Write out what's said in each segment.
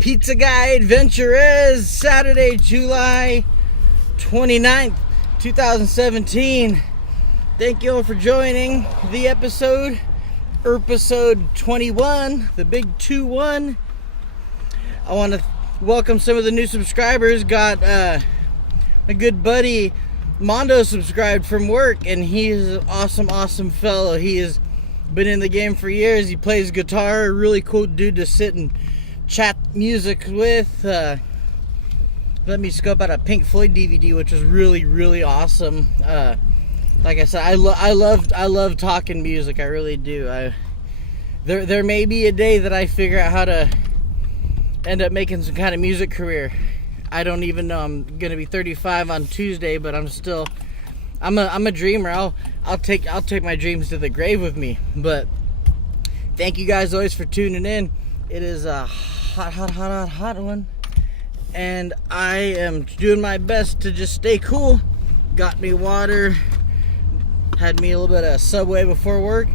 Pizza Guy AdventurEZ, Saturday, July 29th, 2017. Thank you all for joining the episode, Erpisode 21, the big 2-1. I want to welcome some of the new subscribers. Got a good buddy, Mondo, subscribed from work, and he's an awesome fellow. He has been in the game for years. He plays guitar, a really cool dude to sit and chat music with. Let me scope out a Pink Floyd DVD, which was really awesome. Like I said, I love talking music. I really do. There may be a day that I figure out how to end up making some kind of music career. I don't even know. I'm gonna be 35 on Tuesday, but I'm a dreamer. I'll take my dreams to the grave with me. But thank you guys always for tuning in. It is a hot one, and I am doing my best to just stay cool. Got me water, had me a little bit of Subway before work,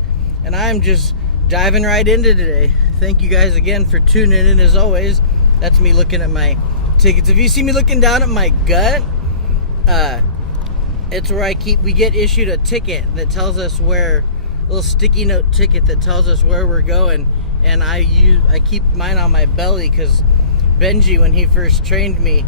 and I'm just diving right into today. Thank you guys again for tuning in. As always, that's me looking at my tickets. If you see me looking down at my gut, it's where we get issued a ticket that tells us where, a little sticky note ticket that tells us where we're going. And I keep mine on my belly because Benji, when he first trained me,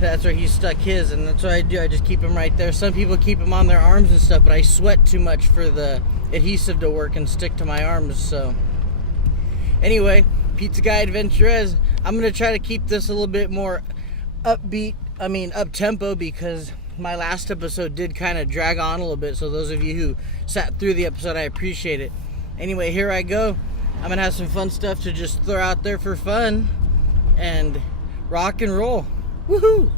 that's where he stuck his, and that's what I do. I just keep them right there. Some people keep them on their arms and stuff, but I sweat too much for the adhesive to work and stick to my arms. So anyway, Pizza Guy AdventurEZ. I'm going to try to keep this a little bit more up-tempo, because my last episode did kind of drag on a little bit. So those of you who sat through the episode, I appreciate it. Anyway, here I go. I'm going to have some fun stuff to just throw out there for fun and rock and roll. Woohoo!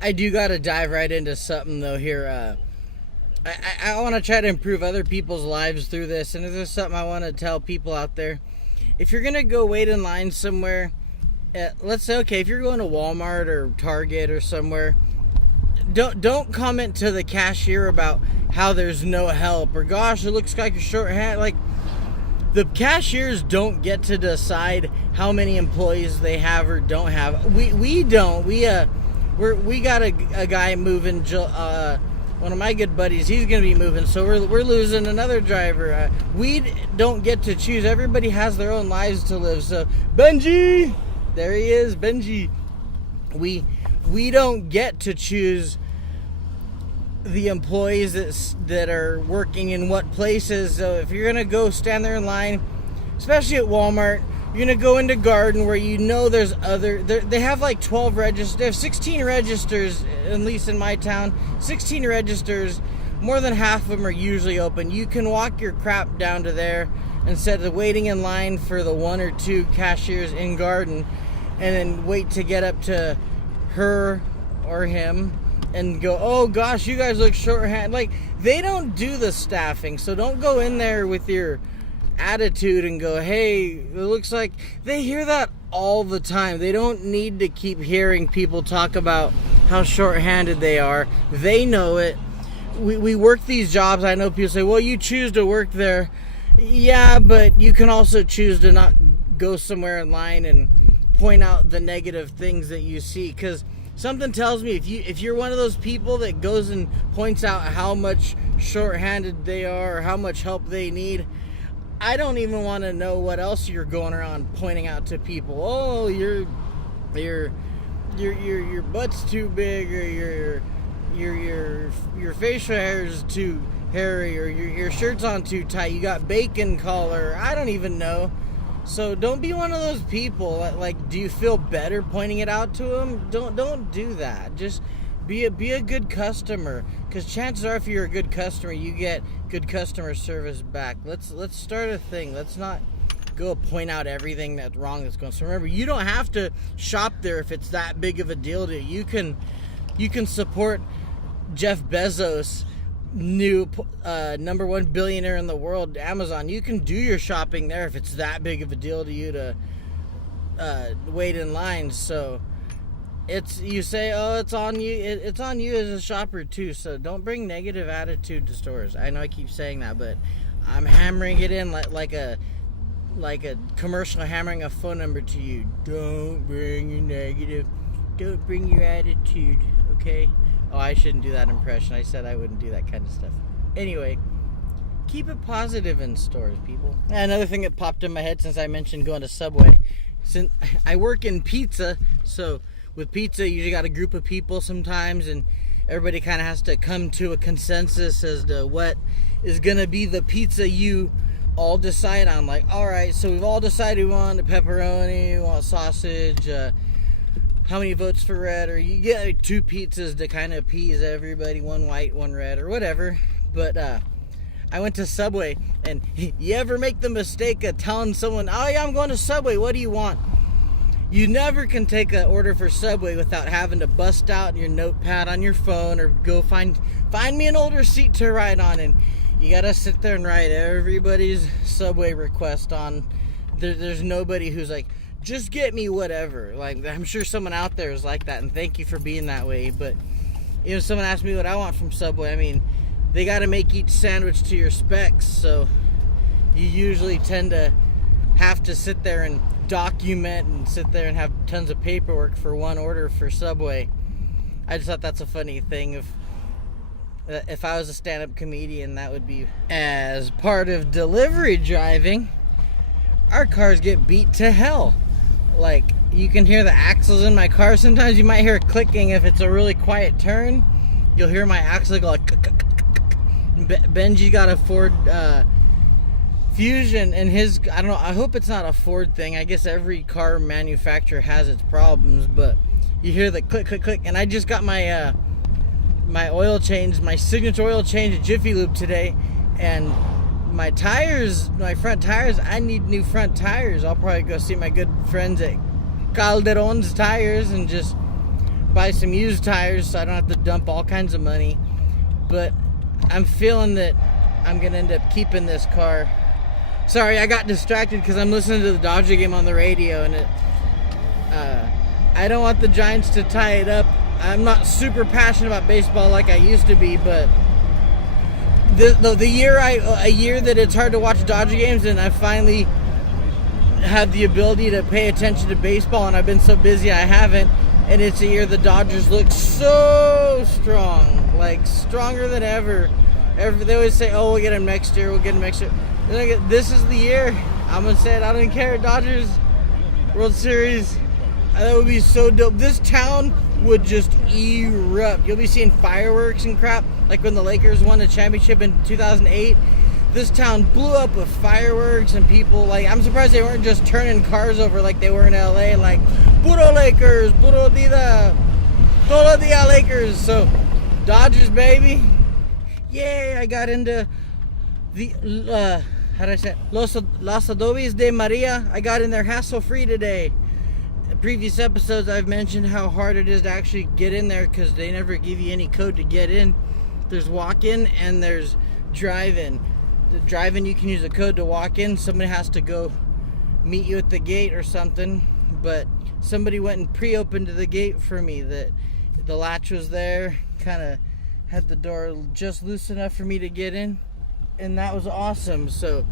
I do got to dive right into something, though, here. I want to try to improve other people's lives through this. And if there's something I want to tell people out there, if you're going to go wait in line somewhere, let's say, okay, if you're going to Walmart or Target or somewhere, don't comment to the cashier about how there's no help, or gosh, it looks like you're short-handed. Like, the cashiers don't get to decide how many employees they have or don't have. We don't. We got a guy moving. One of my good buddies, he's gonna be moving, so we're losing another driver. We don't get to choose. Everybody has their own lives to live. So Benji, there he is, Benji. We don't get to choose the employees that are working in what places. So if you're gonna go stand there in line, especially at Walmart, you're gonna go into Garden where you know there's they have like 12 registers. They have 16 registers, at least in my town. 16 registers. More than half of them are usually open. You can walk your crap down to there instead of waiting in line for the one or two cashiers in Garden, and then wait to get up to her or him and go, oh gosh, you guys look short-handed. Like, they don't do the staffing, so don't go in there with your attitude and go, hey, it looks like. They hear that all the time. They don't need to keep hearing people talk about how short-handed they are. They know it. We work these jobs. I know people say, well, you choose to work there. Yeah, but you can also choose to not go somewhere in line and point out the negative things that you see, because something tells me if you're one of those people that goes and points out how much short-handed they are or how much help they need, I don't even want to know what else you're going around pointing out to people. Oh, your butt's too big, or your facial hair is too hairy, or your shirt's on too tight. You got bacon collar. I don't even know. So don't be one of those people that, like, do you feel better pointing it out to them? Don't do that. Just be a good customer, because chances are, if you're a good customer, you get good customer service back. Let's start a thing. Let's not go point out everything that's wrong that's going. So remember, you don't have to shop there if it's that big of a deal to you. You can support Jeff Bezos, new number one billionaire in the world, Amazon. You can do your shopping there if it's that big of a deal to you to wait in line. So you say, oh, it's on you. It's on you as a shopper too. So don't bring negative attitude to stores. I know I keep saying that, but I'm hammering it in like a like a commercial hammering a phone number to you. Don't bring your negative. Don't bring your attitude. Okay? Oh, I shouldn't do that impression. I said I wouldn't do that kind of stuff. Anyway, keep it positive in stores, people. Another thing that popped in my head since I mentioned going to Subway. Since I work in pizza, so with pizza, you usually got a group of people sometimes, and everybody kind of has to come to a consensus as to what is going to be the pizza you all decide on. Like, all right, so we've all decided we want the pepperoni, we want sausage, how many votes for red, or you get like 2 pizzas to kind of appease everybody, 1 white, 1 red, or whatever. But I went to Subway, and you ever make the mistake of telling someone, oh yeah, I'm going to Subway, what do you want? You never can take an order for Subway without having to bust out your notepad on your phone or go find me an older seat to ride on, and you gotta sit there and write everybody's Subway request on. There's nobody who's like, just get me whatever. Like, I'm sure someone out there is like that, and thank you for being that way. But you know, someone asked me what I want from Subway. I mean, they got to make each sandwich to your specs, so you usually tend to have to sit there and document and sit there and have tons of paperwork for one order for Subway. I just thought that's a funny thing. If I was a stand-up comedian, that would be. As part of delivery driving, our cars get beat to hell. Like, you can hear the axles in my car. Sometimes you might hear it clicking. If it's a really quiet turn, you'll hear my axle go like. Benji got a Ford Fusion, and his, I don't know, I hope it's not a Ford thing. I guess every car manufacturer has its problems, but you hear the click, click, click. And I just got my my oil change, my signature oil change at Jiffy Lube today, and my tires, my front tires, I need new front tires. I'll probably go see my good friends at Calderon's Tires and just buy some used tires so I don't have to dump all kinds of money. But I'm feeling that I'm going to end up keeping this car. Sorry, I got distracted because I'm listening to the Dodger game on the radio, and I don't want the Giants to tie it up. I'm not super passionate about baseball like I used to be, but the year a year that it's hard to watch Dodger games, and I finally had the ability to pay attention to baseball, and I've been so busy I haven't. And it's a year the Dodgers look so strong, like stronger than ever. They always say, oh, we'll get them next year, we'll get them next year. This is the year. I'm going to say it, I don't care. Dodgers, World Series, that would be so dope. This town would just erupt. You'll be seeing fireworks and crap, like when the Lakers won the championship in 2008. This town blew up with fireworks and people. Like, I'm surprised they weren't just turning cars over like they were in LA, like, puro Lakers, puro vida, todo dia Lakers. So, Dodgers, baby. Yay, I got into the, how do I say it? Las Adobes de Maria. I got in there hassle-free today. In previous episodes, I've mentioned how hard it is to actually get in there because they never give you any code to get in. There's walk-in and there's drive-in. The drive-in, you can use a code to walk in. Somebody has to go meet you at the gate or something. But somebody went and pre-opened the gate for me. That the latch was there, kind of had the door just loose enough for me to get in, and that was awesome. So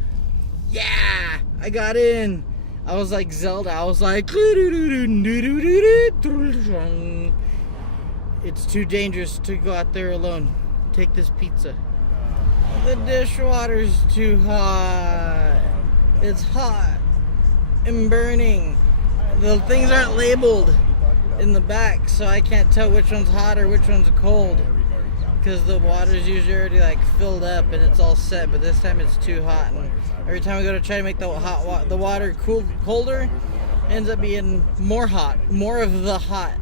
yeah, I got in. I was like Zelda. I was like, it's too dangerous to go out there alone. Take this pizza. The dishwater's too hot. It's hot and burning. The things aren't labeled in the back, so I can't tell which one's hot or which one's cold, because the water's usually already like filled up and it's all set, but this time it's too hot, and every time I go to try to make the water colder, ends up being more hot, more of the hot.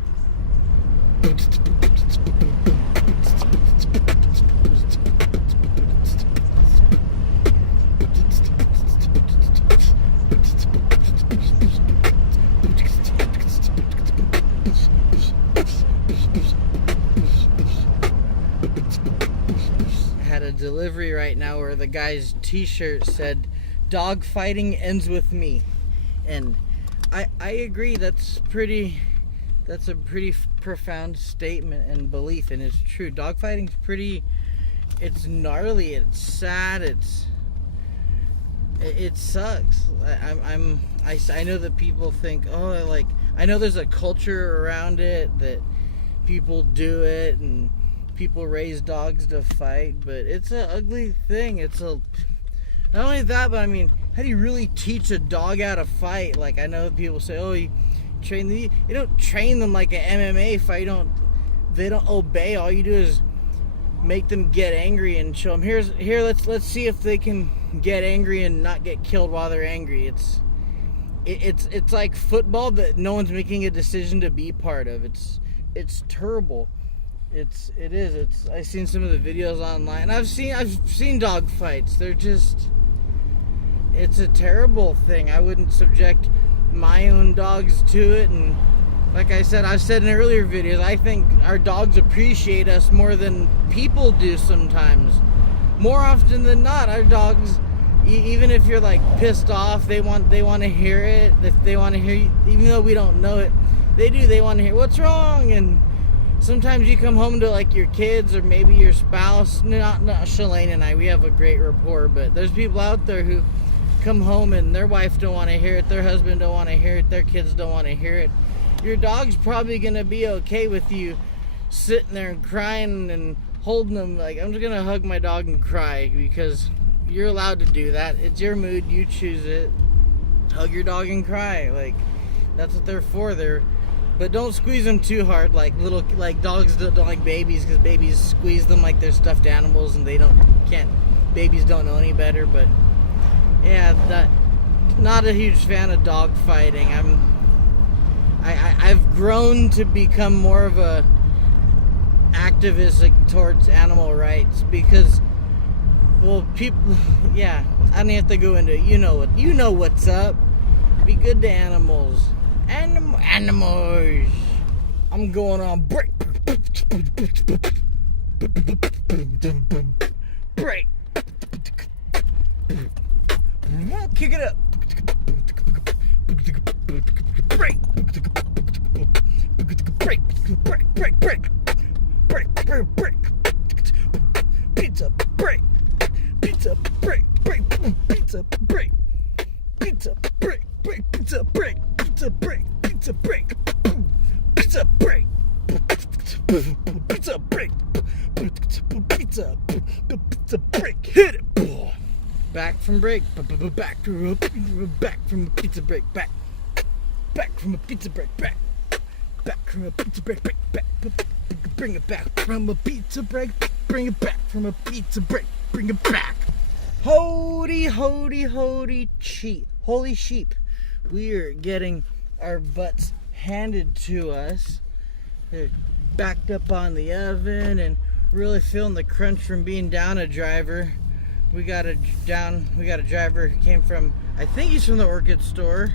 Delivery right now where the guy's t-shirt said dog fighting ends with me, and I agree. That's a pretty profound statement and belief, and it's true. Dog fighting's it's gnarly, it's sad, It sucks. I know that people think, oh, like, I know there's a culture around it that people do it and people raise dogs to fight, but it's an ugly thing. Not only that, but I mean, how do you really teach a dog how to fight? Like, I know people say, oh, you don't train them like an MMA fight. They don't obey. All you do is make them get angry and show them, let's see if they can get angry and not get killed while they're angry. It's like football that no one's making a decision to be part of. It's terrible. It is. I've seen some of the videos online. I've seen dog fights. It's a terrible thing. I wouldn't subject my own dogs to it, and like I said, I've said in earlier videos, I think our dogs appreciate us more than people do sometimes. More often than not, our dogs, even if you're like pissed off, they want to hear it. If they want to hear you, even though we don't know it, they want to hear what's wrong. And sometimes you come home to like your kids or maybe your spouse. Not Shalane and I, we have a great rapport, but there's people out there who come home and their wife don't want to hear it, their husband don't want to hear it, their kids don't want to hear it. Your dog's probably going to be okay with you sitting there and crying and holding them. Like, I'm just going to hug my dog and cry because you're allowed to do that. It's your mood. You choose it. Hug your dog and cry. Like, that's what they're for. But don't squeeze them too hard. Like dogs don't like babies because babies squeeze them like they're stuffed animals and babies don't know any better. But yeah, not a huge fan of dog fighting. I've grown to become more of a activist towards animal rights because, well, people, yeah, I don't have to go into it. You know what's up. Be good to animals. Animals. I'm going on break. Break. Kick it up. Break. Break. Pizza break. Pizza break. Pizza break. Pizza break. Pizza break. Pizza break. Pizza break. Pizza break. Pizza break. Pizza break. Hit it. Back from break. Back from a pizza break. Back from a pizza break. Back from a pizza break. Back. Bring it back from a pizza break. Bring it back from a pizza break. Bring it back. Holy sheep. We are getting our butts handed to us. They're backed up on the oven and really feeling the crunch from being down a driver. We got a driver who came from, I think he's from the orchid store.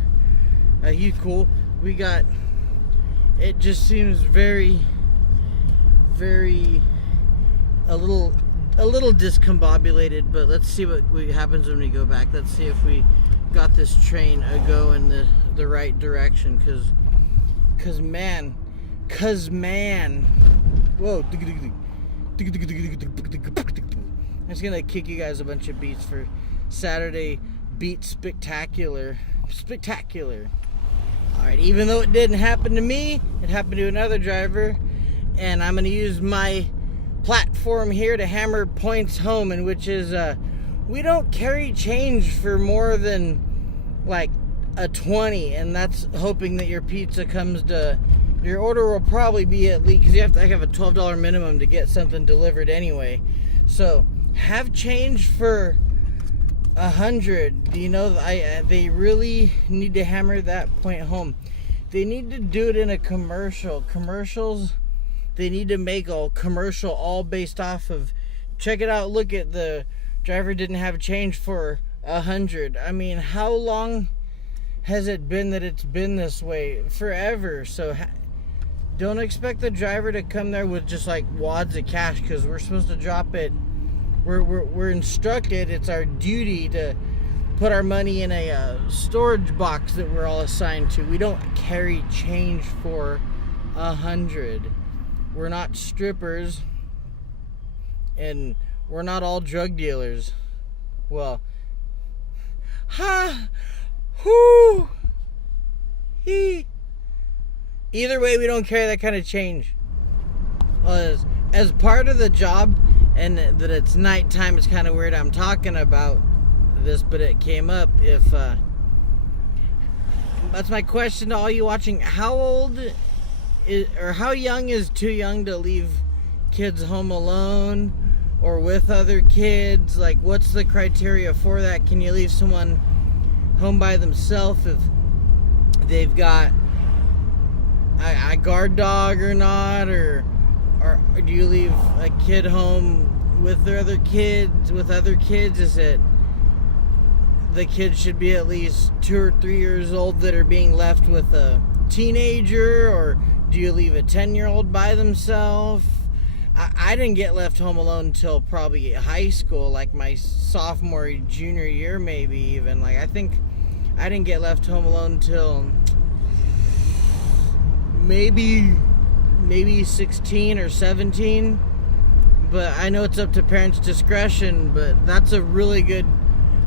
He's cool. It just seems very a little discombobulated, but let's see what happens when we go back. Let's see if we got this train go in the right direction, cause man, whoa. I'm just gonna kick you guys a bunch of beats for Saturday Beat Spectacular. Alright, even though it didn't happen to me, it happened to another driver, and I'm gonna use my platform here to hammer points home, and which is we don't carry change for more than like a 20, and that's hoping that your pizza comes to your order will probably be at least, because you have to have a $12 minimum to get something delivered anyway. So have change for 100. They really need to hammer that point home. They need to do it in a commercials. They need to make a commercial all based off of, check it out, look at the driver didn't have change for 100. I mean, how long has it been that it's been this way? Forever. So don't expect the driver to come there with just like wads of cash, because we're supposed to drop it. We're instructed, it's our duty to put our money in a storage box that we're all assigned to. We don't carry change for 100. We're not strippers, and we're not all drug dealers. Well, Ha! Whoo! He. Either way, we don't carry that kind of change. As part of the job, and that it's nighttime, it's kind of weird I'm talking about this, but it came up. That's my question to all you watching. How old is, or how young is too young to leave kids home alone or with other kids? Like, what's the criteria for that? Can you leave someone home by themselves if they've got a guard dog or not, or do you leave a kid home with their other kids? Is it the kids should be at least 2 or 3 years old that are being left with a teenager, or do you leave a 10-year-old by themselves? I didn't get left home alone until probably high school, like my sophomore, junior year, maybe even. Like, I think I didn't get left home alone until maybe 16 or 17. But I know it's up to parents' discretion, but that's a really good...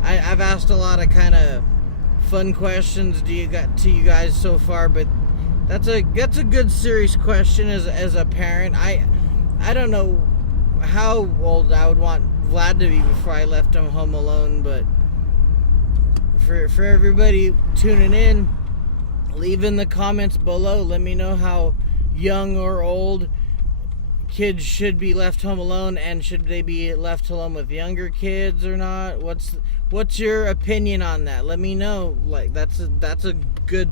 I've asked a lot of kind of fun questions to you guys so far, but that's a good serious question as a parent. I don't know how old I would want Vlad to be before I left him home alone, but for everybody tuning in, leave in the comments below. Let me know how young or old kids should be left home alone, and should they be left alone with younger kids or not? What's your opinion on that? Let me know. Like, that's a good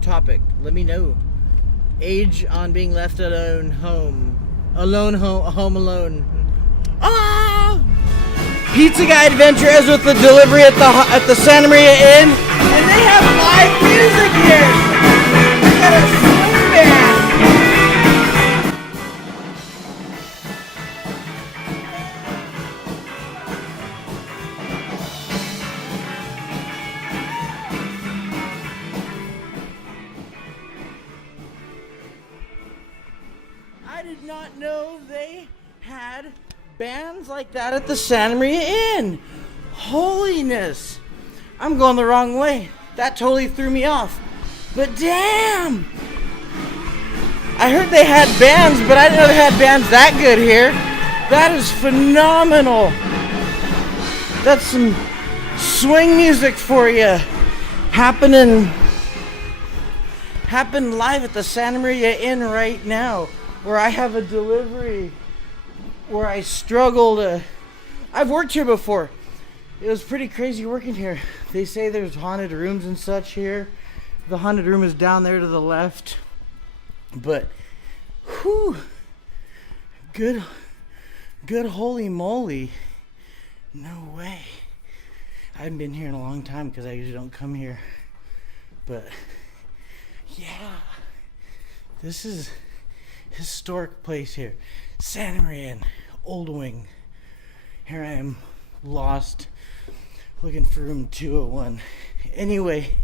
topic. Let me know. Age on being left home alone. Ah! Pizza guy AdventurEZ with the delivery at the Santa Maria Inn, and they have live music here. They got a swing band. I did not know they had bands like that at the Santa Maria Inn. Holiness. I'm going the wrong way. That totally threw me off. But damn. I heard they had bands, but I didn't know they had bands that good here. That is phenomenal. That's some swing music for you. Happening live at the Santa Maria Inn right now, where I have a delivery, where I struggle to... I've worked here before. It was pretty crazy working here. They say there's haunted rooms and such here. The haunted room is down there to the left. But, whew, good holy moly. No way. I haven't been here in a long time because I usually don't come here. But, yeah. This is historic place here. Santa Maria, Old Wing. Here I am, lost, looking for room 201. Anyway,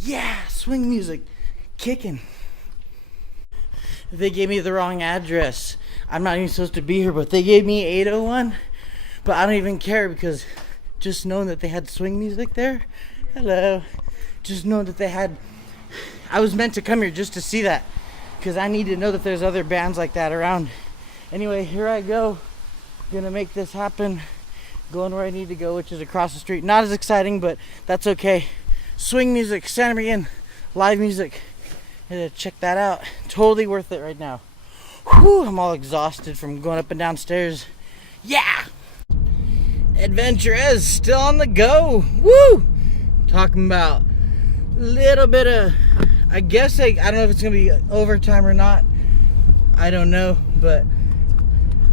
yeah, swing music, kicking. They gave me the wrong address. I'm not even supposed to be here, but they gave me 801. But I don't even care, because just knowing that they had swing music there, hello, just knowing that they had, I was meant to come here just to see that, because I need to know that there's other bands like that around. Anyway, here I go. Gonna make this happen. Going where I need to go, which is across the street. Not as exciting, but that's okay. Swing music, Santa Maria, live music. Check that out. Totally worth it right now. Whew, I'm all exhausted from going up and down stairs. Yeah! AdventurEZ still on the go. Woo! Talking about a little bit of, I guess I don't know if it's gonna be overtime or not. I don't know, but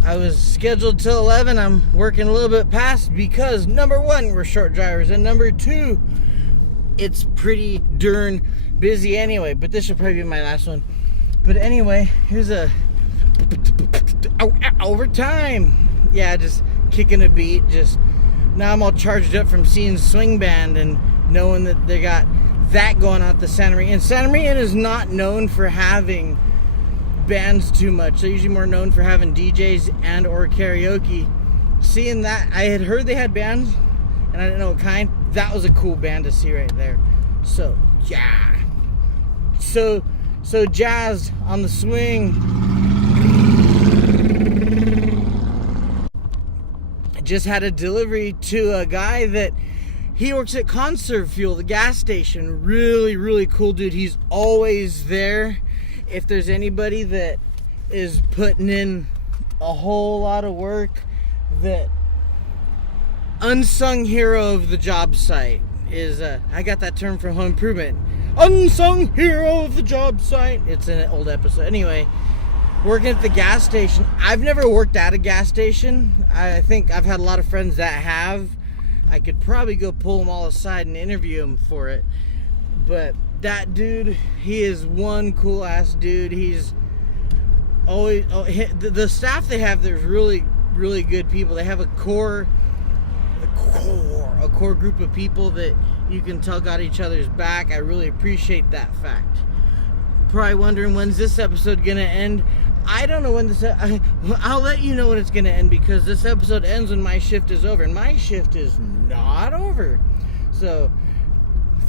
I was scheduled till 11. I'm working a little bit past because, number one, we're short drivers, and number two, it's pretty darn busy anyway. But this should probably be my last one. But anyway, here's a overtime. Yeah, just kicking a beat. Just now I'm all charged up from seeing swing band and knowing that they got that going on at the Santa Maria. And Santa Maria is not known for having bands too much. They're usually more known for having DJs and or karaoke. Seeing that, I had heard they had bands, and I didn't know what kind. That was a cool band to see right there. So yeah. So jazzed on the swing. I just had a delivery to a guy that he works at Conserve Fuel, the gas station. Really, really cool dude. He's always there. If there's anybody that is putting in a whole lot of work, that unsung hero of the job site is, I got that term from Home Improvement. Unsung hero of the job site. It's an old episode. Anyway, working at the gas station. I've never worked at a gas station. I think I've had a lot of friends that have. I could probably go pull them all aside and interview them for it. But that dude, he is one cool ass dude. He's always, the staff they have there's really, really good people. They have a core group of people that you can tell got each other's back. I really appreciate that fact. Probably wondering, when's this episode gonna end? I don't know when this. I'll let you know when it's gonna end, because this episode ends when my shift is over, and my shift is not over. So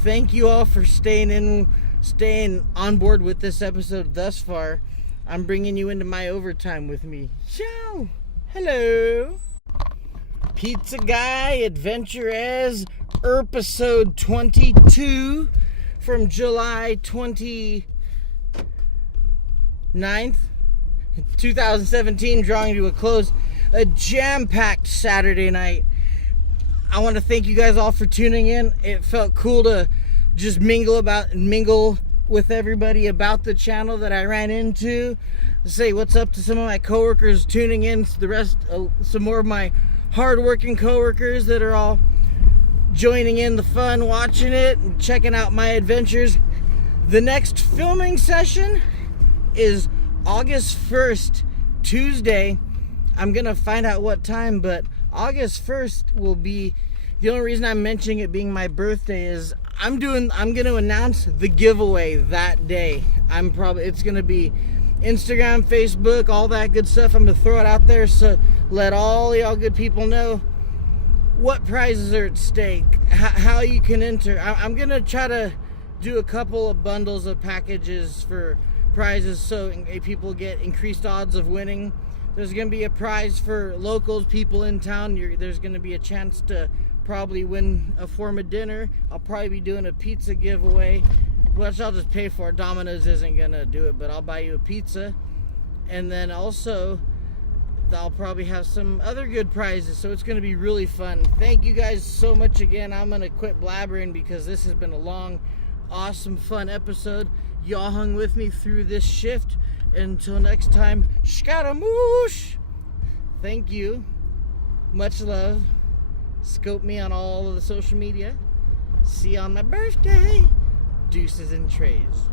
thank you all for staying on board with this episode thus far. I'm bringing you into my overtime with me. Ciao. Hello. Pizza Guy, AdventurEZ, Erpisode 22 from July 29th, 2017, drawing to a close. A jam-packed Saturday night. I want to thank you guys all for tuning in. It felt cool to just mingle with everybody about the channel that I ran into. Say what's up to some of my coworkers tuning in. The rest, some more of my hard-working coworkers that are all joining in the fun, watching it, and checking out my adventures. The next filming session is August 1st, Tuesday. I'm gonna find out what time, but August 1st will be, the only reason I'm mentioning it being my birthday is I'm gonna announce the giveaway that day. It's gonna be Instagram, Facebook, all that good stuff. I'm gonna throw it out there, so let all y'all good people know what prizes are at stake, how you can enter. I'm gonna try to do a couple of bundles of packages for prizes, so people get increased odds of winning. There's gonna be a prize for locals, people in town. There's gonna be a chance to probably win a form of dinner. I'll probably be doing a pizza giveaway, which I'll just pay for. Domino's isn't gonna do it, but I'll buy you a pizza. And then also I'll probably have some other good prizes, so it's gonna be really fun. Thank you guys so much again. I'm gonna quit blabbering because this has been a long, awesome, fun episode. Y'all hung with me through this shift. Until next time, Scaramouche! Thank you. Much love. Scope me on all of the social media. See you on my birthday. Deuces and trays.